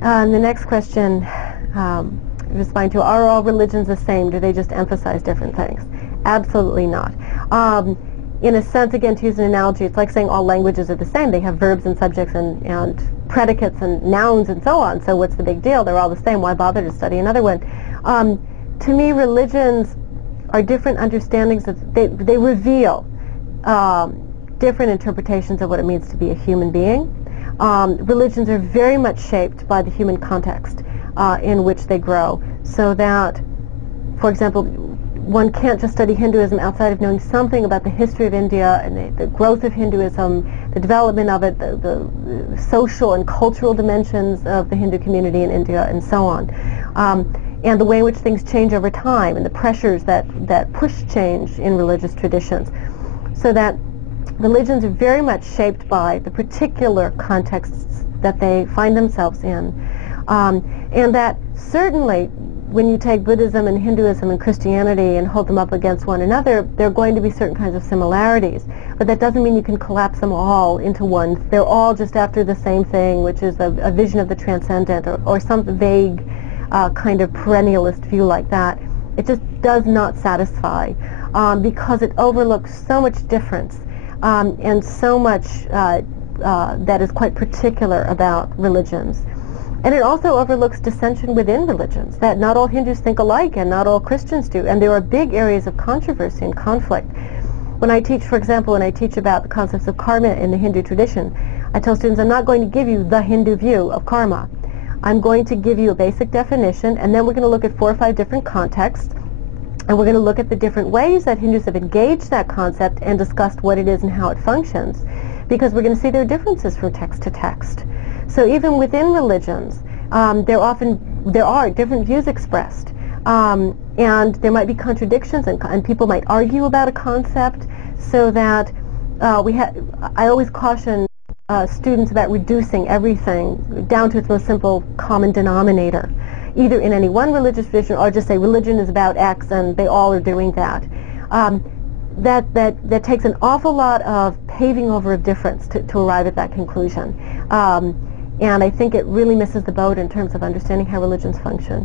The next question, responding to, are all religions the same? Do they just emphasize different things? Absolutely not. In a sense, again, to use an analogy, it's like saying all languages are the same. They have verbs and subjects and predicates and nouns and so on. So what's the big deal? They're all the same. Why bother to study another one? To me, religions are different understandings they reveal different interpretations of what it means to be a human being. Religions are very much shaped by the human context in which they grow, so that, for example, one can't just study Hinduism outside of knowing something about the history of India and the growth of Hinduism, the development of it, the social and cultural dimensions of the Hindu community in India, and so on. And the way in which things change over time and the pressures that push change in religious traditions. So that religions are very much shaped by the particular contexts that they find themselves in. And that certainly when you take Buddhism and Hinduism and Christianity and hold them up against one another, there are going to be certain kinds of similarities. But that doesn't mean you can collapse them all into one. They're all just after the same thing, which is a vision of the transcendent or some vague kind of perennialist view like that. It just does not satisfy because it overlooks so much difference and so much that is quite particular about religions. And it also overlooks dissension within religions, that not all Hindus think alike and not all Christians do. And there are big areas of controversy and conflict. When I teach, for example, when I teach about the concepts of karma in the Hindu tradition, I tell students I'm not going to give you the Hindu view of karma. I'm going to give you a basic definition, and then we're going to look at 4 or 5 different contexts, and we're going to look at the different ways that Hindus have engaged that concept and discussed what it is and how it functions, because we're going to see there are differences from text to text. So even within religions, there are different views expressed, and there might be contradictions, and people might argue about a concept, so that I always caution students about reducing everything down to its most simple common denominator, either in any one religious tradition or just say religion is about X and they all are doing that. That takes an awful lot of paving over of difference to arrive at that conclusion. And I think it really misses the boat in terms of understanding how religions function.